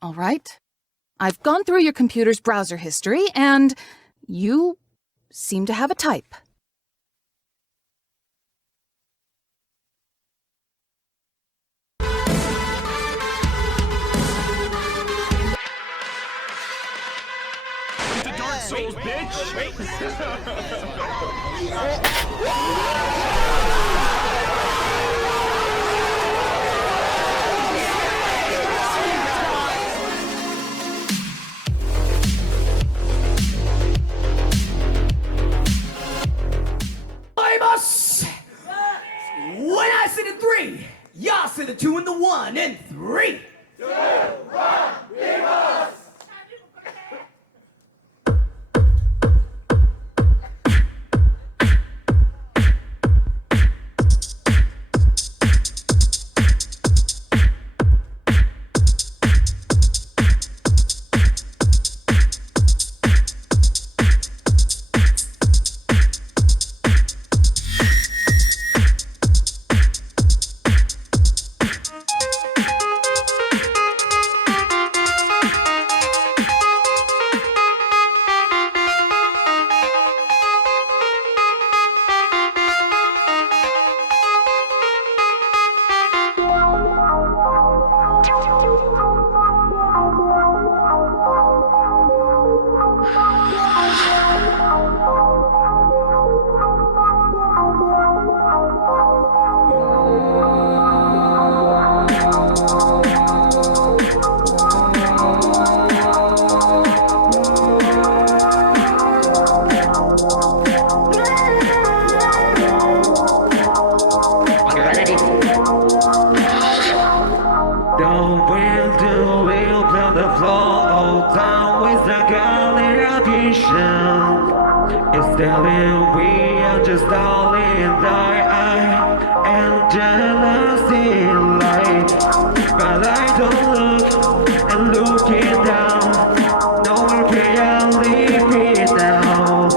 All right. I've gone through your computer's browser history, and you seem to have a type. To Dark Souls, bitch! Wait. When I say the 3, y'all say the 2 and the 1, and 3. 2, 1, BEATBOX! It's telling we are just all in thy eye and jealousy light. But I don't look and looking down. No one can leave me now.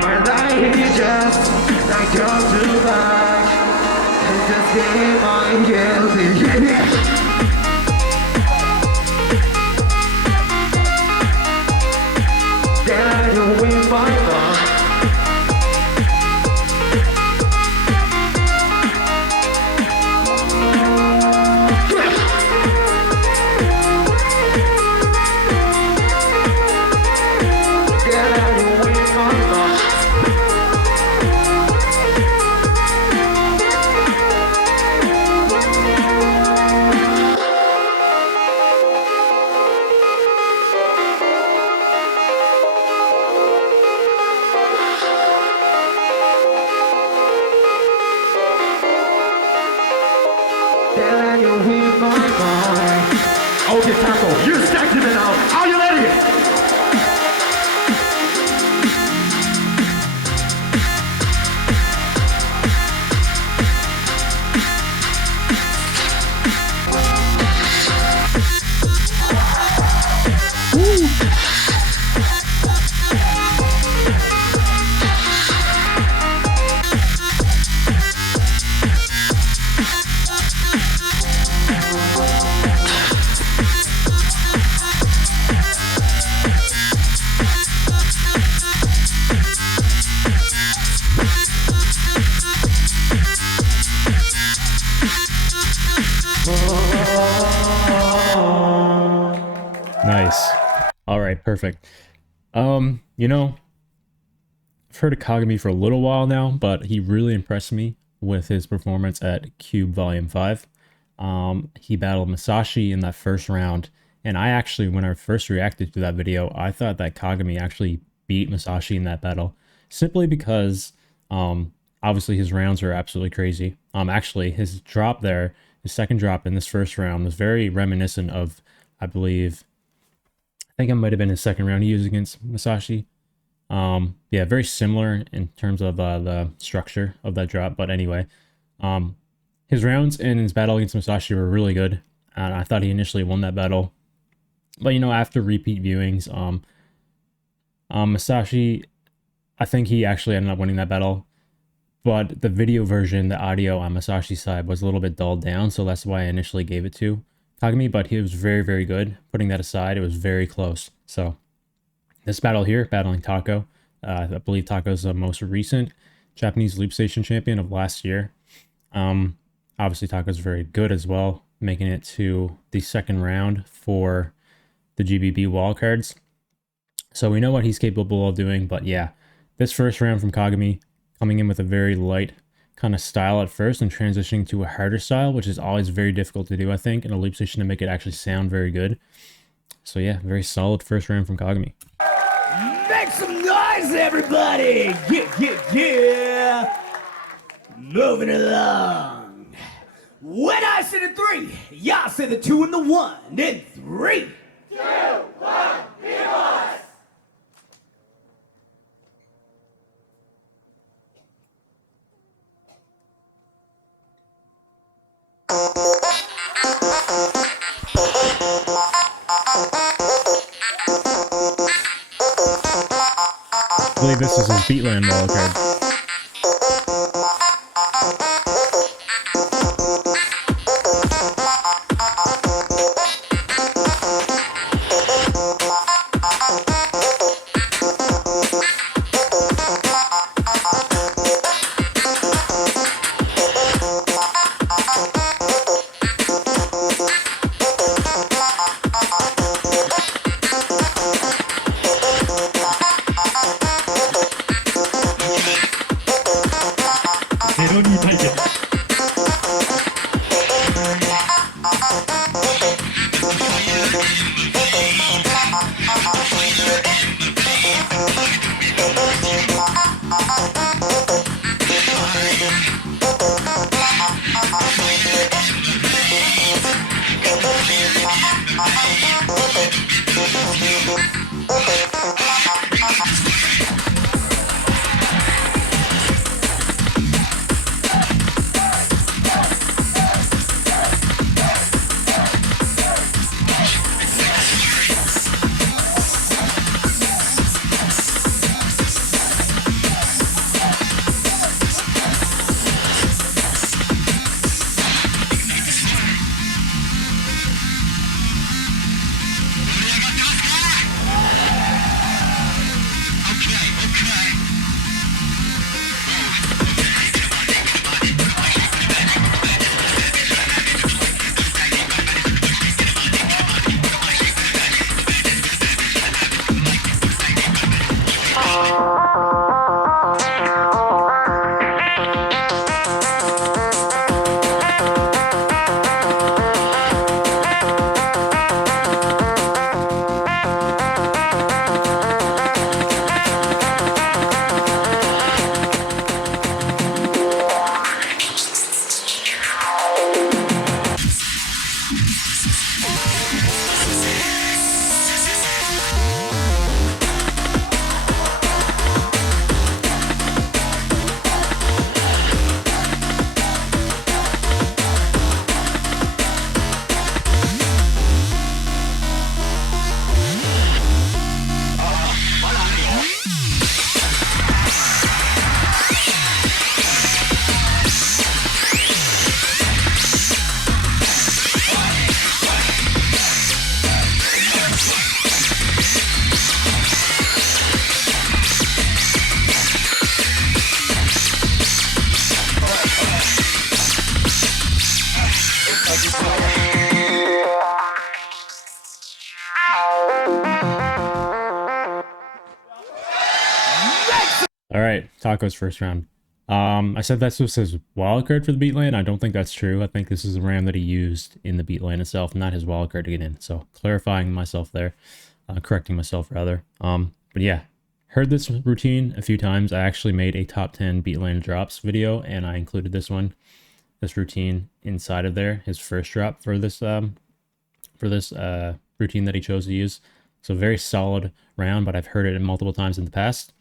My life is just like your to back. And just be my guilty. Okay, Taco, you stacked him out. Are you ready? Nice. All right, perfect. You know, I've heard of Kagami for a little while now, but he really impressed me with his performance at Cube Volume 5. He battled Masashi in that first round, and I actually, when I first reacted to that video, I thought that Kagami actually beat Masashi in that battle, simply because, obviously his rounds are absolutely crazy. Actually, his drop there, his second drop in this first round was very reminiscent of, I think it might have been his second round he used against Masashi. Yeah, very similar in terms of the structure of that drop. But anyway, his rounds in his battle against Masashi were really good. And I thought he initially won that battle. But, you know, after repeat viewings, Masashi, I think he actually ended up winning that battle. But the video version, the audio on Masashi's side was a little bit dulled down. So that's why I initially gave it to Kagami, but he was very, very good. Putting that aside, it was very close. So this battle here, battling Tako, I believe Tako's the most recent Japanese Loop Station champion of last year. Obviously Tako's very good as well, making it to the second round for the GBB wildcards. So we know what he's capable of doing, but yeah, this first round from Kagami, coming in with a very light kind of style at first and transitioning to a harder style, which is always very difficult to do, I think, in a loop station to make it actually sound very good. So yeah, very solid first round from Kagami. Make some noise, everybody! Yeah! Moving along. When I say the 3, y'all say the 2 and the 1. Then 3, 2, 1, BEATBOX! I believe this is his Beatland wildcard. All right, Tako's first round. I said this was his wildcard for the Beatland. I don't think that's true. I think this is the ram that he used in the Beatland itself, not his wildcard to get in. So clarifying myself there, correcting myself rather. But yeah, heard this routine a few times. I actually made a top 10 Beatland drops video, and I included this routine inside of there. His first drop for this routine that he chose to use. So very solid round, but I've heard it multiple times in the past.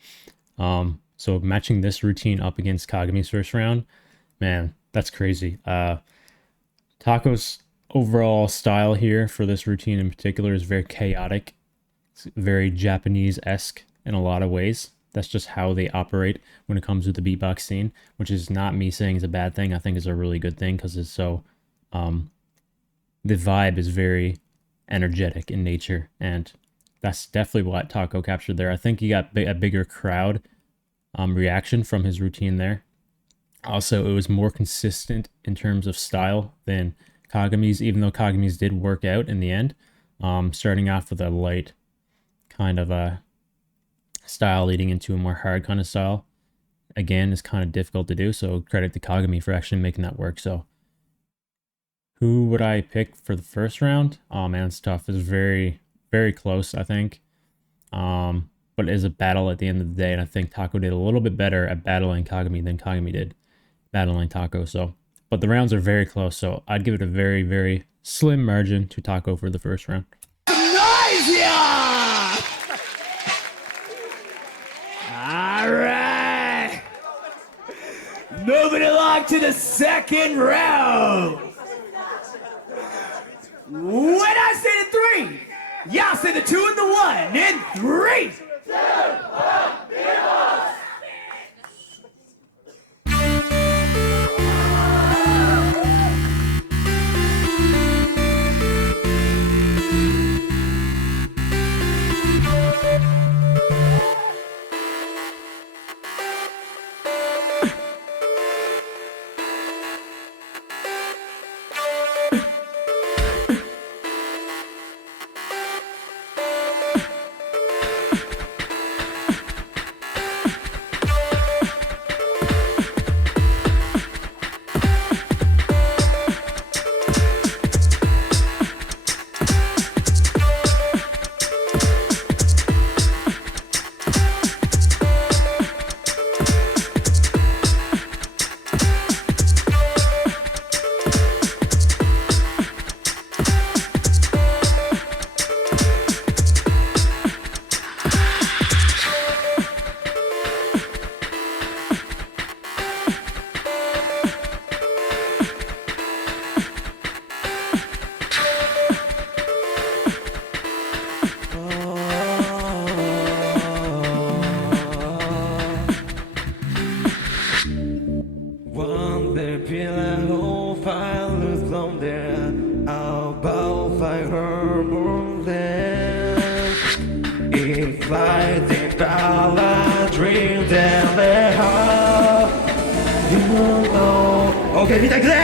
So matching this routine up against Kagami's first round, man, that's crazy. Tako's overall style here for this routine in particular is very chaotic. It's very Japanese-esque in a lot of ways. That's just how they operate when it comes to the beatbox scene, which is not me saying is a bad thing. I think it's a really good thing because it's so the vibe is very energetic in nature, and that's definitely what TAKO captured there. I think he got a bigger crowd reaction from his routine there. Also, it was more consistent in terms of style than Kagami's, even though Kagami's did work out in the end. Starting off with a light kind of a style leading into a more hard kind of style, again, is kind of difficult to do. So credit to Kagami for actually making that work. So who would I pick for the first round? Oh man, it's tough. It's very, very close, I think. But it is a battle at the end of the day, and I think TAKO did a little bit better at battling Kagami than Kagami did battling TAKO. So, but the rounds are very close, so I'd give it a very, very slim margin to TAKO for the first round. Nice, yeah! All right. Moving along to the second round. When I say the three, y'all say the two and the one. In 3, 2, 1, BEATBOX! OK， 見てくれ。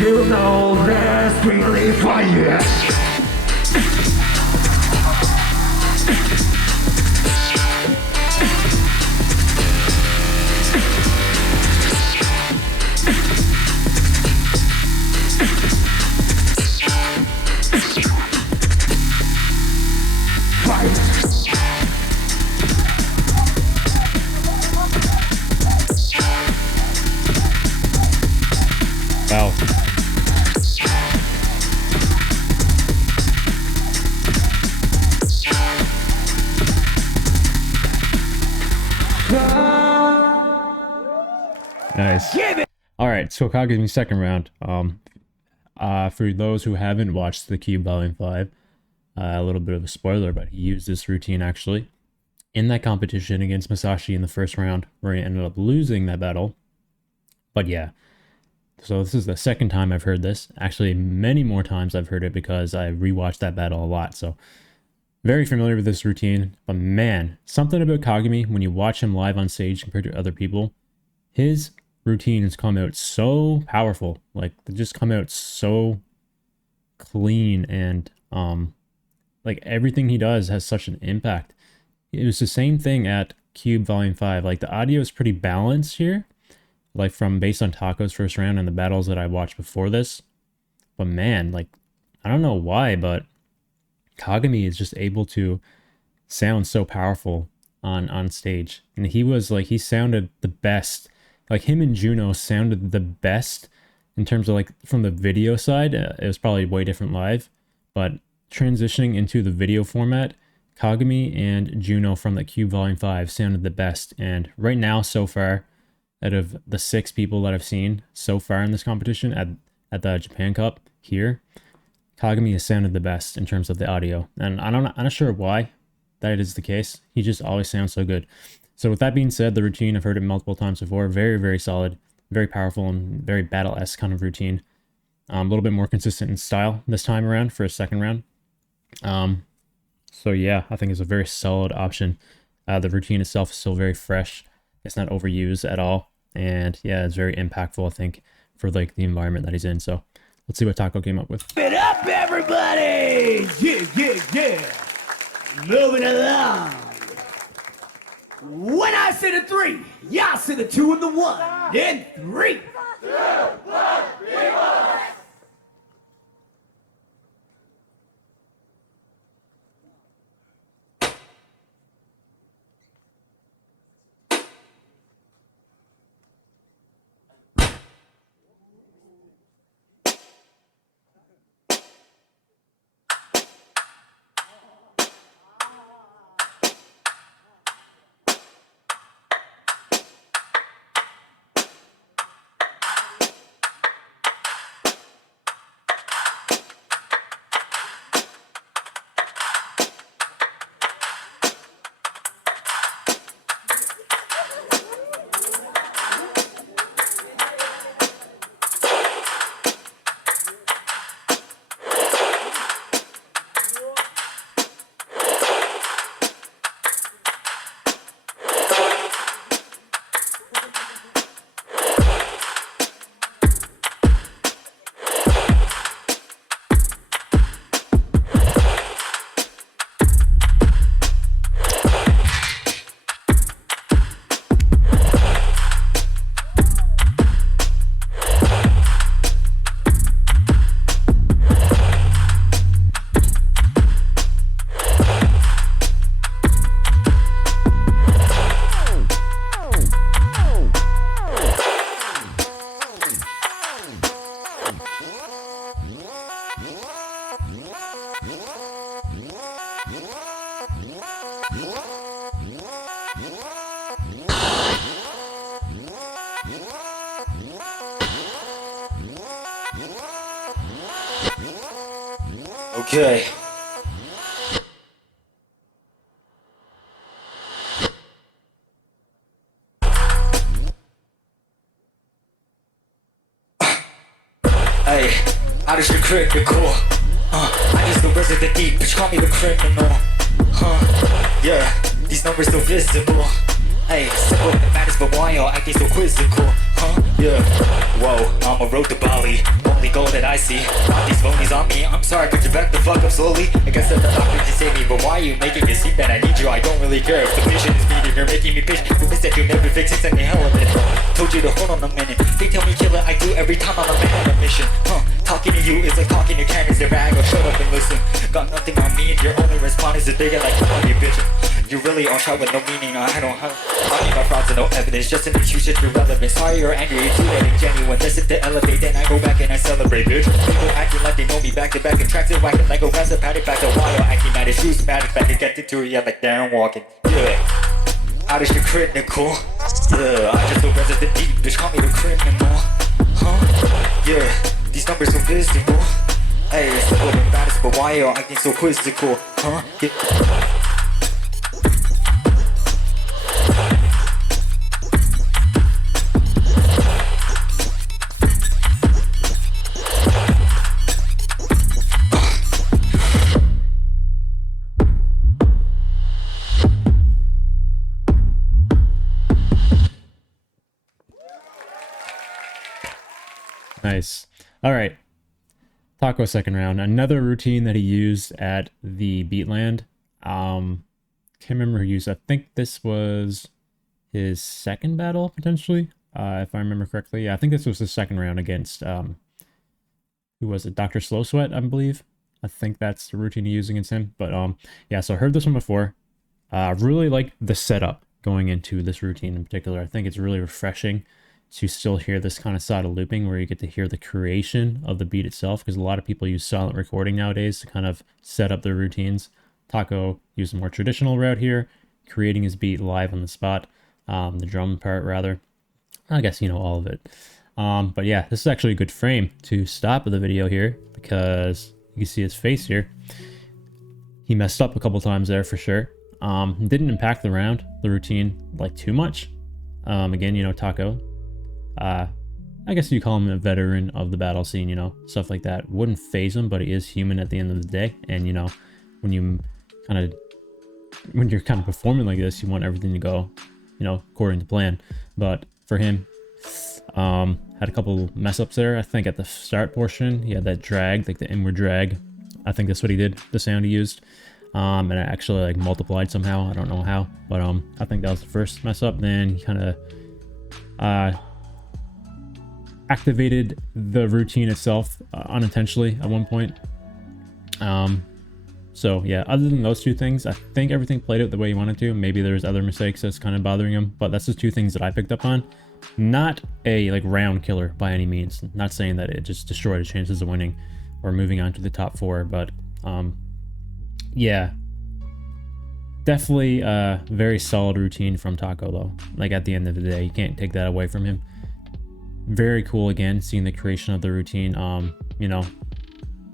You know that's really fire. Wow. Nice. All right, so Kagami's second round. For those who haven't watched the Cube Volume 5, a little bit of a spoiler, but he used this routine actually in that competition against Masashi in the first round, where he ended up losing that battle. But yeah, so this is the second time I've heard this. Actually, many more times I've heard it because I rewatched that battle a lot. So very familiar with this routine. But man, something about Kagami when you watch him live on stage compared to other people, his routines come out so powerful. Like they just come out so clean, and like everything he does has such an impact. It was the same thing at Cube Volume 5. Like, the audio is pretty balanced here, like from based on Tako's first round and the battles that I watched before this. But man, like, I don't know why, but Kagami is just able to sound so powerful on stage. And he sounded the best. Like, him and Juno sounded the best in terms of, like, from the video side. It was probably way different live, but transitioning into the video format, Kagami and Juno from the Cube Volume 5 sounded the best. And right now, so far, out of the 6 people that I've seen so far in this competition at the Japan Cup here, Kagami has sounded the best in terms of the audio. And I'm not sure why that is the case. He just always sounds so good. So with that being said, the routine, I've heard it multiple times before. Very, very solid, very powerful, and very battle-esque kind of routine. A little bit more consistent in style this time around for a second round. So yeah, I think it's a very solid option. The routine itself is still very fresh. It's not overused at all. And yeah, it's very impactful, I think, for like the environment that he's in. So let's see what Tako came up with. It up, everybody! Yeah. Moving along. When I say the 3, y'all say the 2 and the 1. Then 3, 2, 1, BEATBOX! Okay. Hey, how does your critical? I just the resident deep, but you call me the criminal. Yeah, these numbers so visible. Hey, simple matters, but why y'all acting so quizzical? Yeah. Whoa, I'm a road to Bali. Only goal that I see. Not these phonies on me. I'm sorry, could you back the fuck up slowly? I guess that the doctor can save me, but why are you making it seem that I need you? I don't really care if the patient is needed. You're making me bitch. Who said you never fix it? Send me hell of it. Told you to hold on a minute. They tell me kill it, I do every time I'm a man on a mission. Talking to you is like talking to cannons. They're bag, go shut up and listen. Got nothing on me, and your only response is to dig it like, come on, you bitch. You're really all shot with no meaning. I don't have talking about frauds and no evidence, just an excuse that's irrelevant. Sorry you're angry, it's too late and genuine. Listen to elevate, then I go back and I celebrate, bitch. People acting like they know me back to back, and tracks and whacking like a rest of paddock back to wild. Acting mad, it's shoes mad, back and get into it, yeah, like down walking. Yeah. How does your critical? Yeah, I just the resident deep, bitch, call me the criminal. Yeah, these numbers so visible. Hey, it's simple and baddest, but why y'all acting so quizzical? Yeah. Nice. All right. Tako second round. Another routine that he used at the Beatland. can't remember who used. I think this was his second battle potentially, if I remember correctly. Yeah, I think this was the second round against who was it? Dr. Slow Sweat, I believe. I think that's the routine he used against him. But yeah, so I heard this one before. Really like the setup going into this routine in particular. I think it's really refreshing to still hear this kind of side of looping where you get to hear the creation of the beat itself, because a lot of people use silent recording nowadays to kind of set up their routines. TAKO used a more traditional route here, creating his beat live on the spot, the drum part rather. I guess, you know, all of it. But yeah, this is actually a good frame to stop the video here, because you can see his face here. He messed up a couple times there for sure. Didn't impact the round, the routine, like too much. Again, you know, TAKO, I guess you call him a veteran of the battle scene, you know, stuff like that. Wouldn't phase him, but he is human at the end of the day. And, you know, when you're kind of performing like this, you want everything to go, you know, according to plan. But for him, had a couple mess ups there. I think at the start portion, he had that drag, like the inward drag. I think that's what he did, the sound he used. And it actually like multiplied somehow. I don't know how, but I think that was the first mess up. Then he kind of activated the routine itself unintentionally at one point. So yeah, other than those two things, I think everything played out the way he wanted to. Maybe there's other mistakes that's kind of bothering him, but that's the two things that I picked up on. Not a like round killer by any means. Not saying that it just destroyed his chances of winning or moving on to the top 4, but yeah, definitely a very solid routine from TAKO though. Like at the end of the day, you can't take that away from him. Very cool again, seeing the creation of the routine. You know,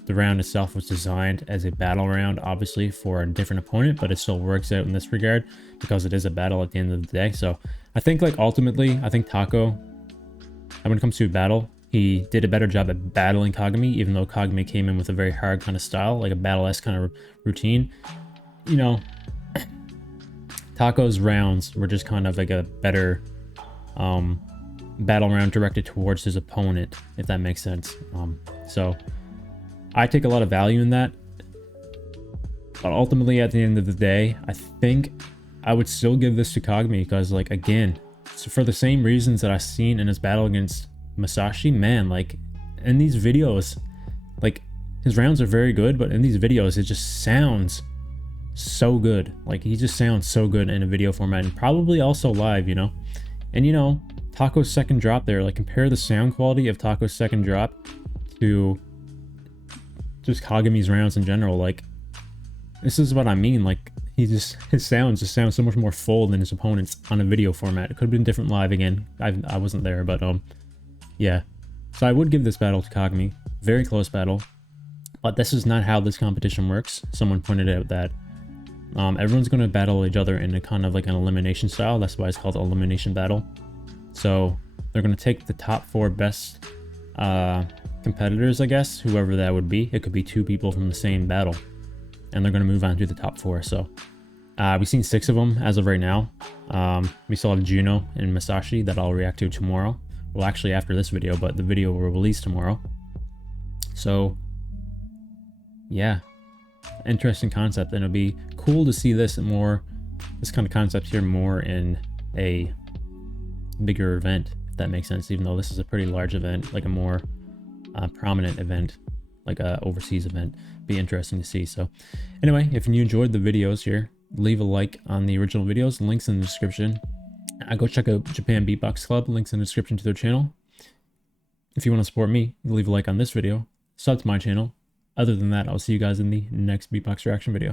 the round itself was designed as a battle round, obviously for a different opponent, but it still works out in this regard because it is a battle at the end of the day. So I think like ultimately, I think TAKO, when it comes to a battle, he did a better job at battling Kagami, even though Kagami came in with a very hard kind of style, like a battle-esque kind of routine. You know, TAKO's rounds were just kind of like a better battle round directed towards his opponent, if that makes sense. So I take a lot of value in that, but ultimately at the end of the day, I think I would still give this to Kagami because, like, again, so for the same reasons that I've seen in his battle against Masashi, man, like in these videos, like his rounds are very good, but in these videos it just sounds so good. Like he just sounds so good in a video format, and probably also live, you know. And you know, TAKO's second drop there, like compare the sound quality of TAKO's second drop to just Kagami's rounds in general. Like this is what I mean, like his sounds just sound so much more full than his opponent's on a video format. It could have been different live again. I wasn't there, but yeah. So I would give this battle to Kagami. Very close battle, but this is not how this competition works. Someone pointed out that everyone's going to battle each other in a kind of like an elimination style. That's why it's called elimination battle. So they're going to take the top 4 best competitors, I guess, whoever that would be. It could be 2 people from the same battle, and they're going to move on to the top 4. So we've seen 6 of them as of right now. We still have Juno and Masashi that I'll react to tomorrow. Well, actually after this video, but the video will release tomorrow. So yeah, interesting concept, and it'll be cool to see this kind of concept here more in a bigger event, if that makes sense, even though this is a pretty large event, like a more prominent event, like a overseas event. Be interesting to see. So anyway, if you enjoyed the videos here, leave a like on the original videos, links in the description. Go check out Japan Beatbox Club, links in the description to their channel. If you want to support me, leave a like on this video, sub to my channel. Other than that, I'll see you guys in the next Beatbox reaction video.